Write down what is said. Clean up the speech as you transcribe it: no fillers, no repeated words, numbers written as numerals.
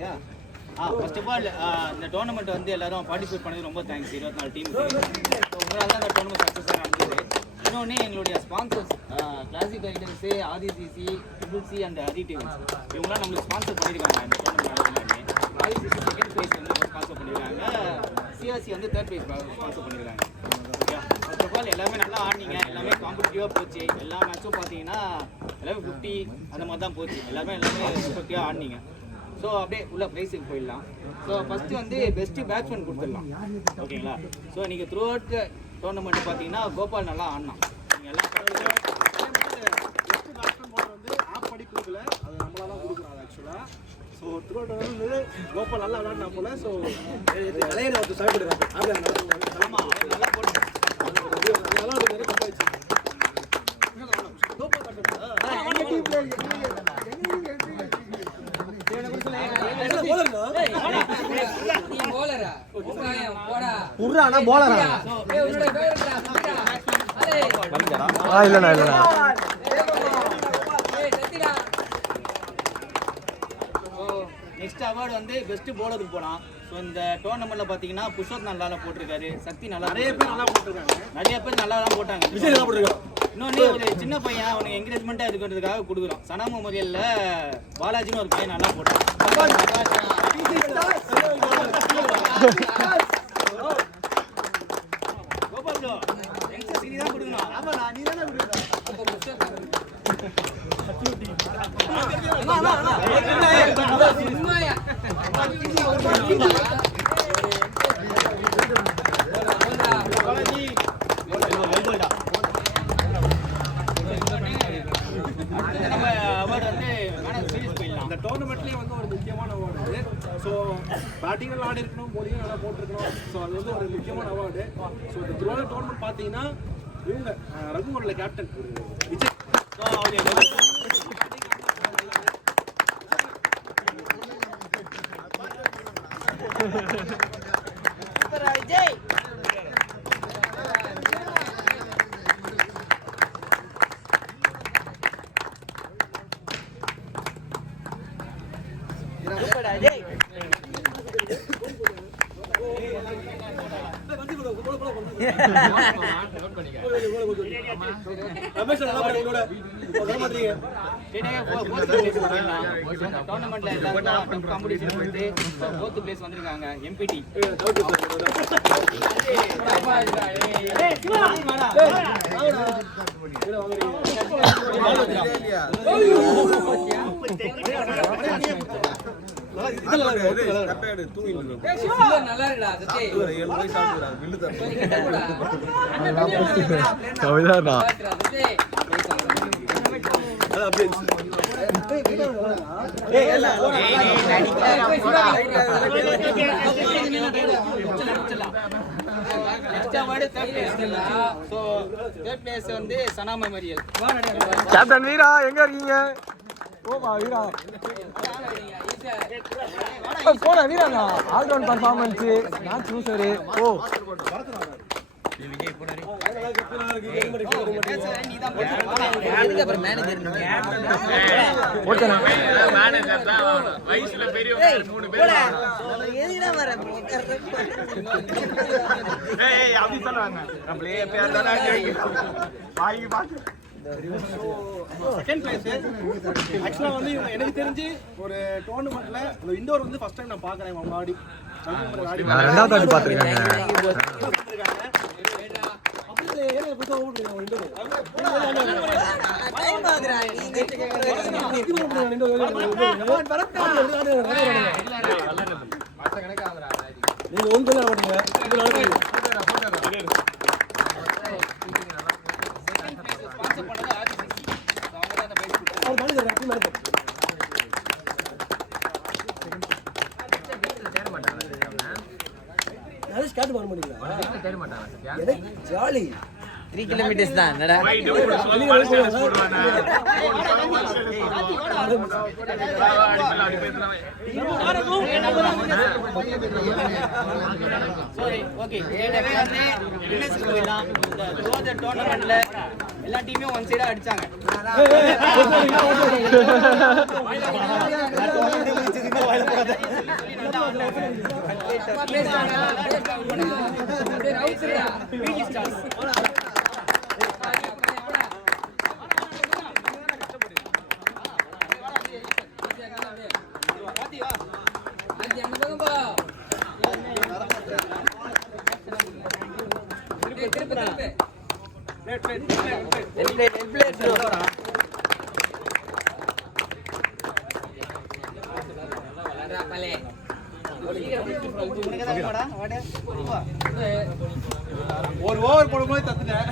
First of all இந்த tournament வந்து எல்லாரும் பார்ட்டிசிபேட் பண்ணது ரொம்ப தேங்க்ஸ் 24 டீம். உங்களால் தான் இந்த டோர்னமெண்ட் சக்ஸஸாக நடந்தது. இன்னொன்று எங்களுடைய ஸ்பான்சர்ஸ் கிளாசிக் ரைடர்ஸு, ஆதிசிசி, ட்ரிபிள்சி அண்ட் ஹரி டீம்ஸ் இவங்களாம் நம்மளுக்கு ஸ்பான்சர் பண்ணியிருக்காங்க. இந்த டோர்னமெண்ட் ஆதிசிசி செகண்ட் ப்ரைஸ் வந்து ஸ்பான்சர் பண்ணியிருக்காங்க, சிஆர்சி வந்து தேர்ட் ப்ரைஸ் ஸ்பான்சர் பண்ணியிருக்காங்க. ஓகே, ஃபர்ஸ்ட் ஆஃப் ஆல் எல்லாமே நல்லா ஆடினீங்க, எல்லாமே காம்படிட்டிவாக போச்சு. எல்லா மேட்சும் பார்த்தீங்கன்னா எல்லாமே 50 அந்த மாதிரி தான் போச்சு. எல்லாமே எஃபெக்டிவாக ஆடினீங்க. ஸோ அப்படியே உள்ள ப்ரைஸுக்கு போயிடலாம். ஸோ ஃபஸ்ட்டு வந்து பெஸ்ட்டு பேட்ஸ்மேன் கொடுத்துடலாம். ஓகேங்களா? ஸோ நீங்கள் த்ரூ அவுட் டோர்னமெண்ட் பார்த்தீங்கன்னா கோபால் நல்லா ஆடினான். நீங்கள் எல்லாம் பெஸ்ட்டு பேட்ஸ்மேன் போர்டு வந்து ஆப் படி கொடுக்கல, அது நம்மளால தான் கொடுக்குறோம் அது ஆக்சுவலாக. ஸோ த்ரூ அவுட் வந்து கோபால் நல்லா விளாட்னா போல. ஸோ இளையனை வந்து சாப்பிடுறாங்க. ஆமாம், நல்லா போட்டு நல்லா இருக்கு. கப்பாயிடுச்சு நெக்ஸ்ட் அவார்டு வந்து பெஸ்ட் போலருக்கு போனான். ஸோ இந்த டோர்னமெண்ட்ல பார்த்தீங்கன்னா புஷப் நல்லா போட்டிருக்காரு, சக்தி நல்லா, நிறைய பேர் நல்லா போட்டிருக்காங்க, நிறைய பேர் நல்லா தான் போட்டாங்க. விஜய் நல்லா போட்டிருக்காங்க. இன்னொன்று ஒரு சின்ன பையன் அவனுக்கு என்கரேஜ்மெண்ட்டாக இருக்கிறதுக்காக கொடுக்குறோம். சனா மெமோரியல்ல பாலாஜின்னு ஒரு பையன் நல்லா போட்டான். கோபால் எங்க நீ தான் கொடுக்கணும். ஆமா, நீ தானே கொடுக்கணும். இந்த டோர்னமெண்ட்லேயே வந்து ஒரு முக்கியமான அவார்டு. ஸோ பேட்டிங்கில் ஆடி இருக்கணும், போலிங்கும் நல்லா போட்டிருக்கணும். ஸோ அது வந்து ஒரு முக்கியமான அவார்டு. ஸோ இந்த த்ரூ அவுட் டோர்னமெண்ட் பார்த்தீங்கன்னா இவங்க ரகுவரில் கேப்டன் விஜய். ஸோ அவங்க விஜய் வந்திருக்காங்க எம்பிடி. சனா மெமோரியல் கேப்டன் வீரா எங்க இருக்கீங்க? ஓமா வீரா போடா வீரா, ஆல்ரவுண்ட் பர்ஃபார்மன்ஸ், மேட்ச் லூசர். ஓ விஜய் போனாரு. அதுக்கு அப்புறம் மேனேஜர் ஓகே மேனேஜர் தான் வயசுல பெரியவங்க 3 பேர் எதுடா வர ஏய் அப்படி சொல்றாங்க. நம்மளே பேர் தான வாங்கி பாத்து செகண்ட் பிளேஸ். ஆக்சுவலா வந்து எனக்கு தெரிஞ்சு ஒரு டோர்னமெண்ட்ல இந்த இண்டோர் வந்து ஃபர்ஸ்ட் டைம் நான் பாக்குறேன். அவங்க ஆடி நான் ரெண்டாவது வாட்டி பாத்துர்க்கேன். நீங்க ஒன்று ஜாலி 3 kilometers தான். என்னடா எல்லா டீமும் ஒன் சைடா அடிச்சாங்க. ஒரு ஓவர் போடும்போது தத்துட்டேன்